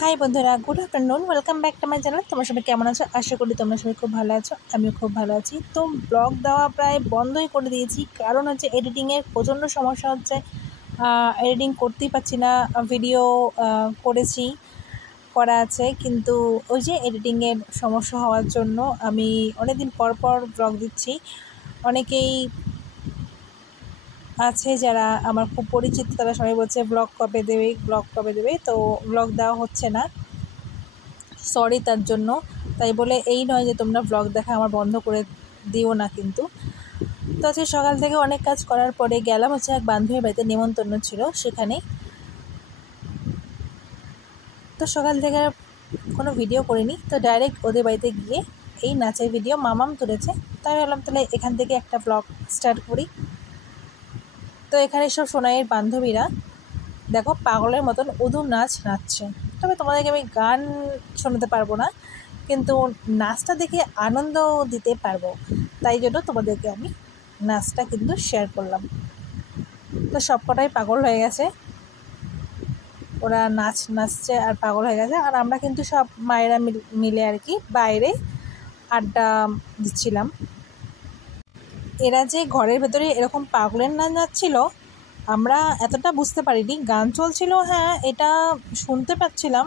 High বন্ধুরা, good afternoon, welcome back to my channel. তোমরা সবাই কেমন আছো? আশা করি তোমরা সবাই খুব ভালো আছো। আমিও খুব ভালো আছি। তো ব্লগ দেওয়া প্রায় বন্ধই করে দিয়েছি, কারণ হচ্ছে এডিটিংয়ের প্রচণ্ড সমস্যা হচ্ছে। এডিটিং করতেই পারছি না। ভিডিও করা আছে, কিন্তু ওই যে এডিটিংয়ের সমস্যা হওয়ার জন্য আমি অনেক দিন পর পর ব্লগ দিচ্ছি। অনেকেই আছে যারা আমার খুব পরিচিত, তারা সবাই বলছে ব্লগ কবে দেবে, তো ব্লগ দেওয়া হচ্ছে না। সরি তার জন্য। তাই বলে এই নয় যে তোমরা ব্লগ দেখা আমার বন্ধ করে দিও না, কিন্তু তো আজকে সকাল থেকে অনেক কাজ করার পরে গেলাম হচ্ছে এক বান্ধবীর বাড়িতে, নেমন্তন্ন ছিল সেখানে। তো সকাল থেকে কোনো ভিডিও করিনি, তো ডাইরেক্ট ওদের বাড়িতে গিয়ে এই নাচের ভিডিও মামাম তুলেছে। তাই ভাবলাম তাহলে এখান থেকে একটা ব্লগ স্টার্ট করি। তো এখানে সব সোনাইয়ের বান্ধবীরা দেখো পাগলের মতন নাচছে। তবে তোমাদেরকে আমি গান শোনাতে পারবো না, কিন্তু নাচটা দেখে আনন্দ দিতে পারবো। তাই জন্য তোমাদেরকে আমি নাচটা কিন্তু শেয়ার করলাম। তো সবকটাই পাগল হয়ে গেছে, ওরা নাচছে আর পাগল হয়ে গেছে। আর আমরা কিন্তু সব মায়েরা মিলে আর কি বাইরে আড্ডা দিচ্ছিলাম। এরা যে ঘরের ভেতরে এরকম পাগলের নাচ নাচছিল, আমরা এতটা বুঝতে পারিনি। গান চলছিল, হ্যাঁ এটা শুনতে পাচ্ছিলাম,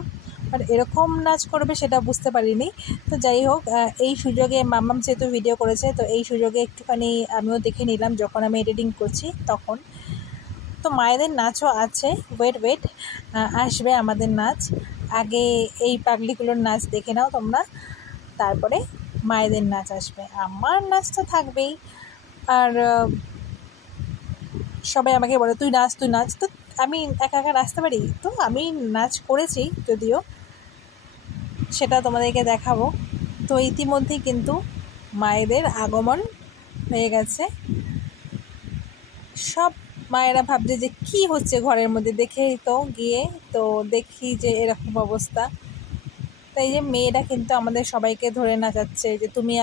আর এরকম নাচ করবে সেটা বুঝতে পারিনি। তো যাই হোক, এই সুযোগে মাম্মাম যেহেতু ভিডিও করেছে, তো এই সুযোগে একটুখানি আমিও দেখে নিলাম যখন আমি এডিটিং করছি তখন। তো মায়েদের নাচও আছে, ওয়েট আসবে আমাদের নাচ। আগে এই পাগলিগুলোর নাচ দেখে নাও তোমরা, তারপরে মায়েদের নাচ আসবে। আমার নাচ তো থাকবেই। আর সবাই আমাকে বলে তুই নাচ। তো আমি একা একা নাচতে পারি? তো আমি নাচ করেছি, যদিও সেটা তোমাদেরকে দেখাবো। তো ইতিমধ্যেই কিন্তু মায়েদের আগমন হয়ে গেছে। সব মায়েরা ভাবছে যে কি হচ্ছে ঘরের মধ্যে, দেখেই তো গিয়ে তো দেখি যে এরকম অবস্থা। তাই যে মেয়েরা কিন্তু আমাদের সবাইকে ধরে নাচাচ্ছে যে তুমি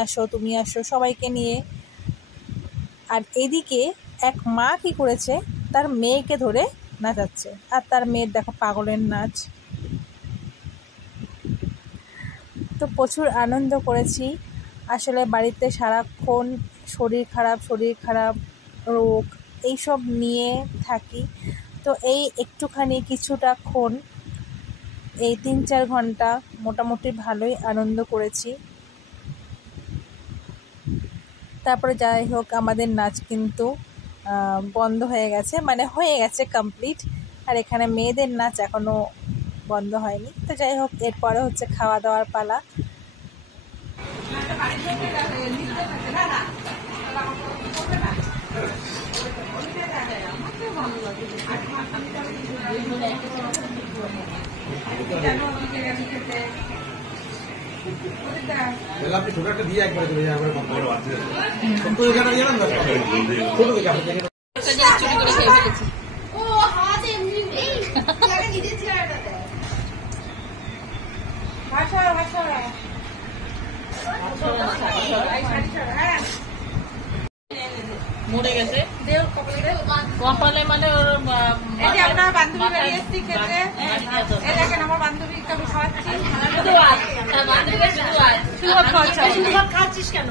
আসো সবাইকে নিয়ে। আর এদিকে এক মা কি করেছে, তার মেয়েকে ধরে নাচাচ্ছে, আর তার মেয়ের দেখো পাগলের নাচ। তো প্রচুর আনন্দ করেছি। আসলে বাড়িতে সারাক্ষণ শরীর খারাপ রোগ এইসব নিয়ে থাকি। তো এই একটুখানি কিছুটাক্ষণ, এই 3-4 ঘন্টা মোটামুটি ভালোই আনন্দ করেছি। তারপরে যাই হোক, আমাদের নাচ কিন্তু বন্ধ হয়ে গেছে, মানে হয়ে গেছে কমপ্লিট। আর এখানে মেয়েদের নাচ এখনও বন্ধ হয়নি। তো যাই হোক, এরপরে হচ্ছে খাওয়া দাওয়ার পালা। আপনি ছোট একটা দিয়ে একবার মরে গেছে কপালে, মানে ওর আপনার বান্ধবী বাড়ি এসছি খেতে। এই দেখেন আমার বান্ধবীকে আমি খাওয়াচ্ছি। খাচ্ছিস কেন?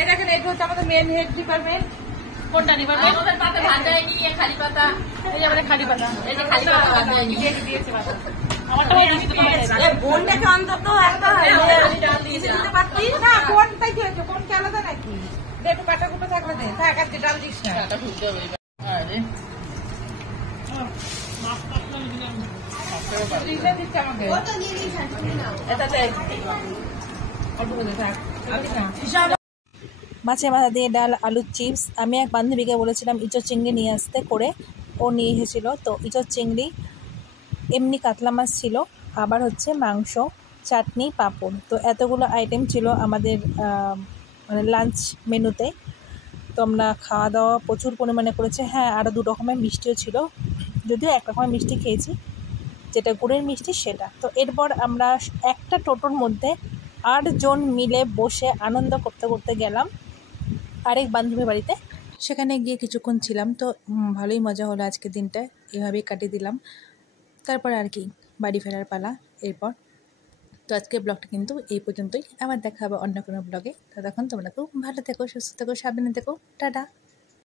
এই দেখেন এটা হচ্ছে আমাদের মেন হেড ডিপার্টমেন্ট। কোনটা ডিপার্টমেন্ট? পাতা ভাত দেয়নি, খালি পাতা। এই যে আমাদের খালি পাতা, এই যে খালি পাতা ভাত দেয়নি, দিয়েছে পাতা। বোনটাকে অন্তত একটা দিতে পারতি না। কোনটাই কি হয়েছে, কোন আলাদা নাকি? দেখো কাটা কুটো থাকবে দে, থাক আজকে ডাল দিস না। দিচ্ছে আমাকে মাছের মাথা দিয়ে ডাল, আলুর চিপস। আমি এক বান্ধবীকে বলেছিলাম ইঁচড় চিংড়ি নিয়ে আসতে, করে ও নিয়ে এসেছিলো। তো ইঁচড় চিংড়ি, এমনি কাতলা মাছ ছিল, আবার হচ্ছে মাংস, চাটনি, পাঁপড়। তো এতগুলো আইটেম ছিল আমাদের মানে লাঞ্চ মেনুতে। তো আমরা খাওয়া দাওয়া প্রচুর পরিমাণে করেছি। হ্যাঁ, আরও 2 রকমের মিষ্টিও ছিল, যদিও 1 রকমের মিষ্টি খেয়েছি, যেটা গুড়ের মিষ্টি সেটা। তো এরপর আমরা একটা টোটোর মধ্যে 8 জন মিলে বসে আনন্দ করতে করতে গেলাম আরেক বান্ধবীর বাড়িতে। সেখানে গিয়ে কিছুক্ষণ ছিলাম। তো ভালোই মজা হলো আজকের দিনটা, এভাবেই কাটিয়ে দিলাম। তারপর আর কি, বাড়ি ফেরার পালা এরপর। তো আজকের ব্লগটা কিন্তু এই পর্যন্তই, আবার দেখা হবে অন্য কোনো ব্লগে। ততক্ষণ তোমরা খুব ভালো থেকো, সুস্থ থেকো, সাবধানে থেকো, টাটা।